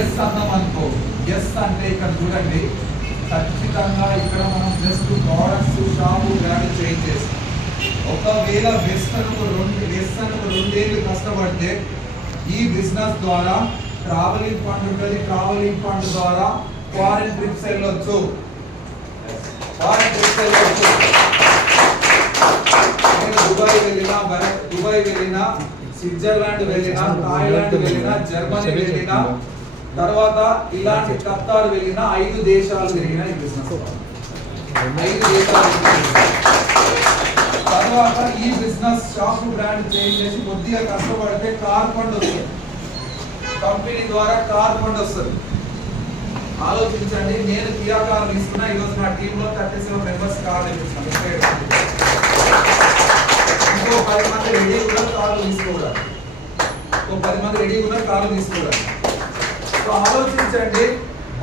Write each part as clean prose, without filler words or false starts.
Yes అన్నాం అనుకో, yes అంటే ఇక్కడ చూడండి ఖచ్చితంగా ఇక్కడ మనం just products shop brand change చేస్తాం. ఒకవేళ వెస్టర్న్కు రెండేళ్ళు కష్టపడితే ఈ బిజినెస్ ద్వారా ట్రావెలింగ్ ఫండ్ ఉంటుంది, ట్రావెలింగ్ ఫండ్ ద్వారా ఫారెన్ ట్రిప్స్ వెళ్ళొచ్చు. నేను దుబాయ్ వెళ్ళినా స్విట్జర్లాండ్ వెళ్ళినా థాయిలాండ్ వెళ్ళినా జర్మనీ వెళ్ళినా తర్వాత ఇలాంటి ఖత్తార్ వెళ్ళినా 5 దేశాలు వెళ్ళినా ఈ బిజినెస్ 5 దేశాలు. తర్వాత ఈ బిజినెస్ షాప్ బ్రాండ్ చేంజ్ చేసి కొద్దిగా కష్టపడితే కార్ ఫండ్ వస్తుంది, కంపెనీ ద్వారా కార్ ఫండ్ వస్తుంది. ఆలోచించండి, నేను కియా కార్ తీసుకున్నా, ఈరోజు నా టీంలో 37 మెంబర్స్ కార్ తెప్పిస్తాను. ఇంకో 10 మంది రెడీ కూడా కార్లు తీసుకోవడం, ఇంకో 10 మంది రెడీ కూడా కార్లు తీసుకోవడం. సో ఆలోచించండి,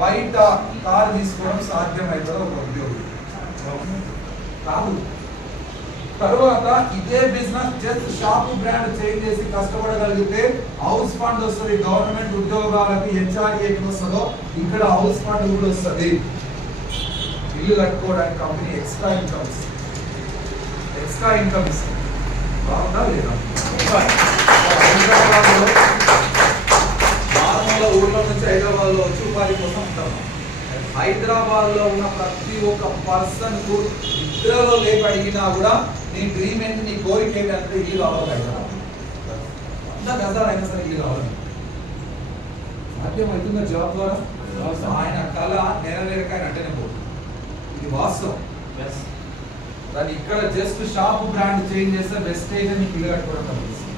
బయట కార్ తీసుకోవడం సాధ్యమవుతుందో ఒక ఉద్యోగి కాదు. తర్వాత ఇదే business just shop brand change చేసి కష్టపడగలిగితే హౌస్ ఫండ్ వస్తుంది. గవర్నమెంట్ ఉద్యోగాలకి హెచ్ఆర్ఏకి వస్తుందో ఇక్కడ హౌస్ ఫండ్ కూడా వస్తుంది. ఇల్లు కట్టుకోవడానికి కంపెనీ ఎక్స్ట్రా ఇన్కమ్ ఇస్తుంది. బాగుందా లేదా? నార్మల్గా ఊర్లో నుంచి హైదరాబాద్లో వచ్చి ఉపాధి కోసం ఉంటాం. హైదరాబాద్లో ఉన్న ప్రతి ఒక్క పర్సన్ కు నిద్రలో లేక అడిగినా కూడా నీ డ్రీమ్ ఏంటి, నీ కోరిక ఏంటి అంటే ఇల్లు కావాలి. హైదరాబాద్ అంత గజాలైనా సరే ఇల్లు కావాలి. సాధ్యమవుతుందా జాబ్ ద్వారా? ఆయన కళ నెరవేరక ఆయన అంటేనే పోతుంది. ఇది వాస్తవం. దాన్ని ఇక్కడ జస్ట్ షాప్ బ్రాండ్ చేంజ్ చేస్తే వెస్టేజ్ అని ఇల్లు కట్టుకోవడం కనిపిస్తుంది.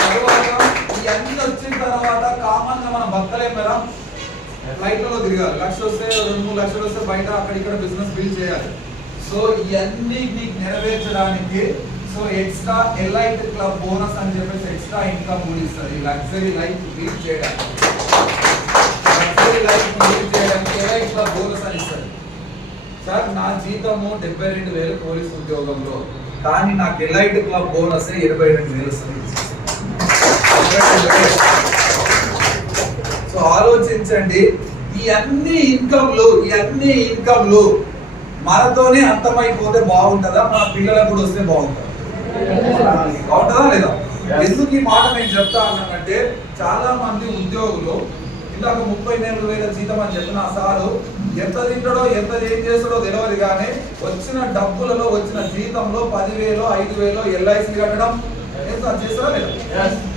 తర్వాత ఇవన్నీ వచ్చిన తర్వాత కామన్ గా మనం బతకలేం కదా, ఫ్లైట్లలో తిరగాలి. 1 లక్ష వస్తే 2-3 లక్షలు వస్తే బయట అక్కడ ఇక్కడ బిజినెస్ బిల్డ్ చేయాలి. సో ఇవన్నీ నీకు నెరవేర్చడానికి so extra elite club bonus అని చెప్పేసి ఎక్స్ట్రా ఇన్కమ్ కూడా ఇస్తుంది. లగ్జరీ లైఫ్ లీడ్ చేయడానికి ఎలైట్ క్లబ్ బోనస్ అని ఇస్తుంది. సార్ నా జీతము 72,000 పోలీస్ ఉద్యోగంలో, కానీ నాకు ఎలైట్ క్లబ్ బోనస్ 22,000 వస్తుంది. సో ఆలోచించండి, ఈ అన్ని ఇన్కమ్లు మనతోనే అంతమైపోతే బాగుంటుందా, మన పిల్లలకు కూడా వస్తే బాగుంటుందా లేదా? ఎందుకు ఈ మాట నేను చెప్తా అన్నానంటే చాలా మంది ఉద్యోగులు ఇందాక 30,000 జీతం అని చెప్పిన సారు ఎంత తింటాడో ఎంత ఏం చేస్తాడో తెలియదు, కానీ వచ్చిన డబ్బులలో వచ్చిన జీతంలో 10,000 5,000 ఎల్ఐసి కట్టడం చేస్తారా లేదా?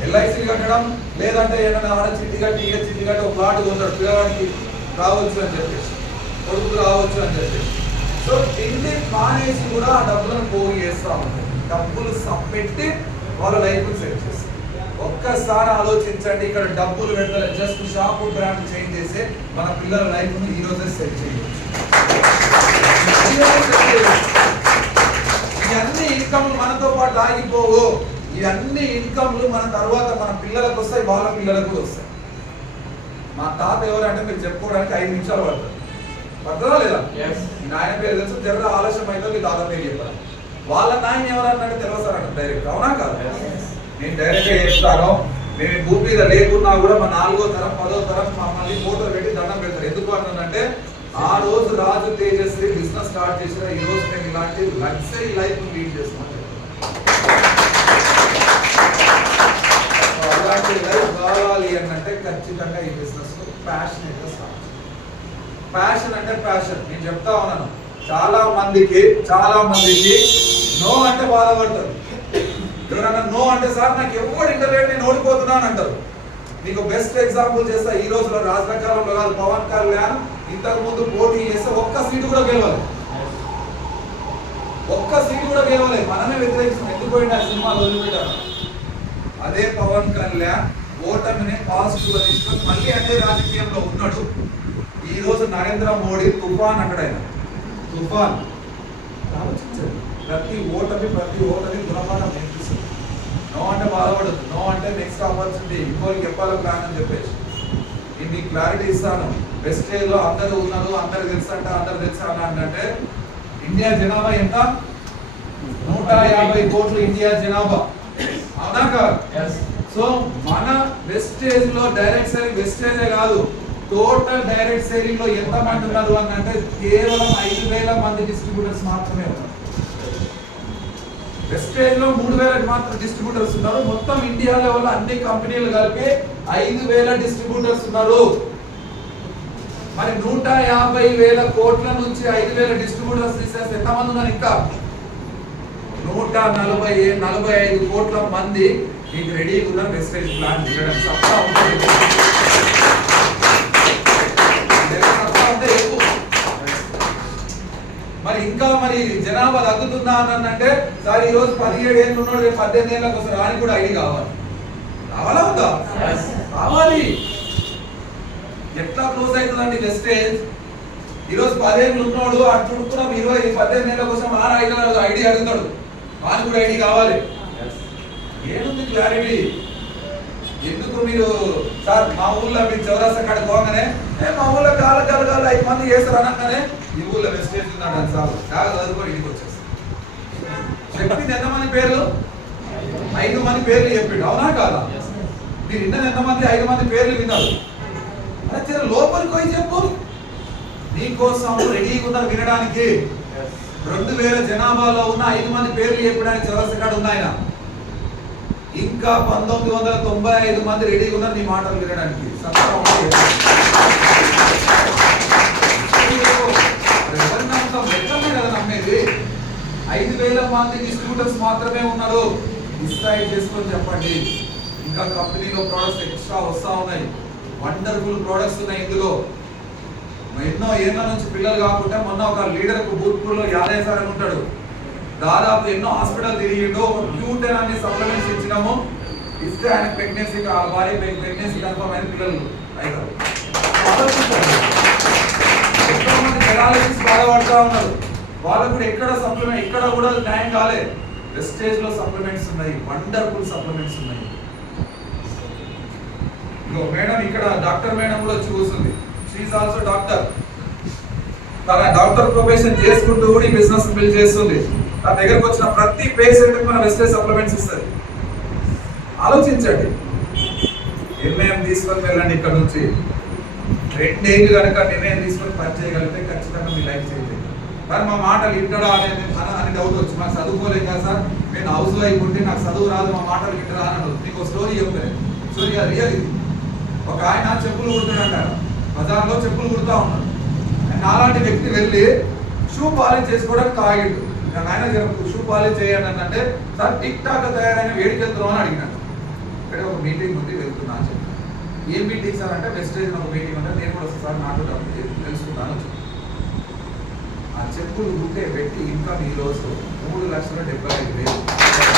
ఎల్ఐసి కట్టడం, లేదంటే ఏదైనా ఆడ చిట్టి కట్టి ఒక ప్లాట్ కొంటాడు పిల్లవాడికి రావచ్చు అని చెప్పేసి, కొడుకు రావచ్చు అని చెప్పేసి. సో తిండి మానేసి కూడా ఆ డబ్బులను పోగు చేస్తూ ఉంటారు. డబ్బులు పెట్టి వాళ్ళ లైఫ్ సెట్ చేస్తారు. ఒక్కసారి ఆలోచించండి, ఇక్కడ డబ్బులు పెడతారు జస్ట్ షాప్ బ్రాండ్ చేంజ్ చేసి మన పిల్లల లైఫ్ ను ఈ రోజే సెట్ చేయవచ్చు. ఇవన్నీ ఇన్కమ్లు మనతో పాటు ఆగిపోవు. ఇవన్నీ ఇన్కమ్లు మన తర్వాత మన పిల్లలకు వస్తాయి, వాళ్ళ పిల్లలకు కూడా వస్తాయి. మా తాత ఎవరంటే మీరు చెప్పుకోవడానికి 5 నిమిషాలు పడుతుందా లేదా? నాయన పేరు తెలుసు, జర్ర ఆలస్యం అయితే మీ తాత పేరు చెప్పాలి. వాళ్ళ నాయన ఎవరన్నంటే తెలియసారంట డైరెక్ట్, అవునా కాదు? నేను డైరెక్ట్ గా చెప్తాను, మేము భూమి మీద లేకున్నా కూడా మా 4వ తరం 10వ తరం మమ్మల్ని ఫోటో పెట్టి దండం పెడతారు. ఎందుకు అంటుందంటే ఆ రోజు రాజు తేజశ్రీ బిజినెస్ స్టార్ట్ చేసిన ఈ రోజు మేము ఇలాంటి లగ్జరీ లైఫ్ లీడ్ చేస్తున్నాం. అలాంటి లైఫ్ కావాలి అంటే ఖచ్చితంగా ఈ బిజినెస్ ప్యాషనేట్గా స్టార్ట్. ప్యాషన్ అంటే ప్యాషన్. నేను చెప్తా ఉన్నాను, చాలా మందికి నో అంటే బాధపడతారు. ఎవరన్నా నో అంటే సార్ నాకు ఎవరు ఇంటర్వ్యూ నేను ఓడిపోతున్నాను అంటారు. మీకు బెస్ట్ ఎగ్జాంపుల్ చేస్తా, ఈ రోజులో రాజకీయాల్లో కాదు, పవన్ కళ్యాణ్ ఇంతకు ముందు పోటీ చేస్తే ఒక్క సీటు కూడా గెలవాలి. మనమే వ్యతిరేకిస్తాం. ఎందుకు పోయినా సినిమాలు వదిలిపెట్టారు. అదే పవన్ కళ్యాణ్ ఓటమిని పాజిటివ్ గా తీసుకొని మళ్ళీ అదే రాజకీయంలో ఉన్నాడు. ఈ రోజు నరేంద్ర మోడీ తుఫాన్ అన్నాడు. ఆయన తుఫాన్ ఆలోచించండి. ప్రతి ఓటమి గుణపాఠం నేర్పిస్తుంది. నో అంటే బాధపడదు, నో అంటే నెక్స్ట్ ఆపర్చునిటీ ఇంకోరికి చెప్పాలి ప్లాన్ అని చెప్పేసి నేను మీకు క్లారిటీ ఇస్తాను. వెస్టేజ్ లో అందరూ ఉన్నారు, అందరు తెలుసు అంటే ఇండియా జనాభా ఎంత? 150 కోట్లు ఇండియా జనాభా, అవునా కాదు? సో మన వెస్టేజ్ లో డైరెక్ట్ సెల్లింగ్ వెస్టేజే కాదు, టోటల్ డైరెక్ట్ సెల్లింగ్ లో ఎంత మంది ఉన్నారు అని అంటే కేవలం 5,000 మంది డిస్ట్రిబ్యూటర్స్ మాత్రమే ఉన్నారు. వెస్టేజ్ లో 3,000 మాత్రం డిస్ట్రిబ్యూటర్స్ ఉన్నారు. మొత్తం ఇండియా లెవెల్ అన్ని కంపెనీలు కలిపి 5,000 డిస్ట్రిబ్యూటర్స్ ఉన్నారు. మరి 150,000 కోట్ల నుంచి 5,000 డిస్ట్రిబ్యూటర్స్ తీసేస్తే ఎంతమంది ఉన్నారు? ఇంకా 145 కోట్ల మంది మీకు రెడీగా ఉన్న వెస్టేజ్ ప్లాన్ చేయడానికి సత్తా ఉంటుంది. మరి ఇంకా మరి జనాభా తగ్గుతుందా అని అంటే సార్ ఈ రోజు 17 ఏళ్ళు ఉన్నాడు, రేపు 18 ఏళ్ళకి వస్తారు అని కూడా ఐడి కావాలి. కావాలా ఉందా? కావాలి. ఎట్లా క్లోజ్ అవుతుందండి వెస్టేజ్? ఈ రోజు 10 ఏళ్ళు ఉన్నాడు అటు చుడుకున్నాం 18 ఏళ్ళ కోసం ఐడి అడుగుతాడు, వాని కూడా ఐడి కావాలి. ఏముంది క్లారిటీ? ఎందుకు మీరు సార్ మా ఊళ్ళో మీరు చౌరాస్తా కాడ పోగానే మా ఊళ్ళో కాళ్ళ 5 మంది చేస్తారు అనగానే ఈ ఊళ్ళో వెస్టేజ్ ఉన్నాడు సార్ చదువుకొని ఇంటికి వచ్చేస్తారు. చెప్పింది ఎంతమంది పేర్లు? 5 మంది పేర్లు చెప్పిండు, అవునా కాదా? మీరు విన్నది ఎంతమంది? 5 మంది పేర్లు విన్నారు. అదే లోపలికి పోయి చెప్పు, నీకోసం రెడీగా ఉన్నారు వినడానికి. 2,000 జనాభాలో ఉన్న 5 మంది పేర్లు చెప్పడానికి చౌరాస్తా కాడ ఉన్నాయన. ఇంకా 1995 మంది రెడీగా ఉన్నారు నీ మాటలు వినడానికి. కదా నమ్మేది? 5,000 మంది డిస్ట్రిబ్యూటర్స్ మాత్రమే ఉన్నారు. డిసైడ్ చేసుకొని చెప్పండి. ఇంకా కంపెనీలో ప్రొడక్ట్స్ ఎక్స్ట్రా వస్తా ఉన్నాయి, వండర్ఫుల్ ప్రొడక్ట్స్ ఉన్నాయి ఇందులో. ఎన్నో ఏళ్ళ నుంచి పిల్లలు కాకుండా మొన్న ఒక లీడర్ కు భూత్పూర్లో యాదయ్య సార్ అని ఉంటాడు, దాదాపు ఎన్నో హాస్పిటల్ తిరిగిండు. ఒక క్యూటెన్ అనే సప్లిమెంట్స్ ఇచ్చినాము, ఇస్తే ఆయన ప్రెగ్నెన్సీ భార్య ప్రెగ్నెన్సీ కన్ఫర్మ్ అయిన పిల్లలు అవుతారు. ఎంతో మంది డయాలసిస్ బాధపడతా ఉన్నారు, వాళ్ళకు కూడా ఎక్కడ సప్లిమెంట్ ఎక్కడ కూడా న్యాయం కాలే. వెస్టేజ్ లో సప్లిమెంట్స్ ఉన్నాయి, వండర్ఫుల్ సప్లిమెంట్స్ ఉన్నాయి. మేడం ఇక్కడ డాక్టర్ మేడం కూడా వచ్చి కూర్చుంది. She is also doctor. తన డాక్టర్ ప్రొఫెషన్ చేసుకుంటూ కూడా ఈ బిజినెస్ బిల్డ్ చేస్తుంది. నా దగ్గరకు వచ్చిన ప్రతి పేషెంట్ మన వెస్టేజ్ సప్లిమెంట్స్ ఇస్తుంది. ఆలోచించండి, నిర్ణయం తీసుకొని వెళ్ళండి. ఇక్కడ నుంచి 2 ఏళ్ళు కనుక నిర్ణయం తీసుకొని పని చేయగలిగితే ఖచ్చితంగా మీ లైఫ్ చేంజ్ అవుతుంది. మరి మా మాటలు వింటడా అని డౌట్ వచ్చి మాకు చదువుకోలేదు కదా సార్, నేను హౌస్ వైఫ్ ఉంటే నాకు చదువు రాదు, మా మాటలు వింటడా అని అడుగుతుంది. నీకు స్టోరీ చెప్తాను. స్టోరీ రియల్ ఇది. ఒక ఆయన చెప్పులు కుడతాడంటారు, బజార్లో చెప్పులు కుడతా ఉన్నాడు. అలాంటి వ్యక్తి వెళ్ళి షూ పాలిష్ చేసుకోవడానికి తాగిండు. ఆయన షూ పాలిష్ చేయండి అంటే సార్ టిక్ టాక్ తయారైన వేడికి వెళ్తున్నాం అని అడిగినాడు. ఇక్కడ ఒక మీటింగ్ ఉంది వెళ్తున్నా అని చెప్పాను. ఏం మీటింగ్ సార్ అంటే వెస్టేజ్ ఒక మీటింగ్ ఉంటే నేను కూడా సార్ నాకు తెలుసుకుంటాను. ఆ చెప్పులు గుట్టే పెట్టి ఇంకా ఈరోజు 3,75,000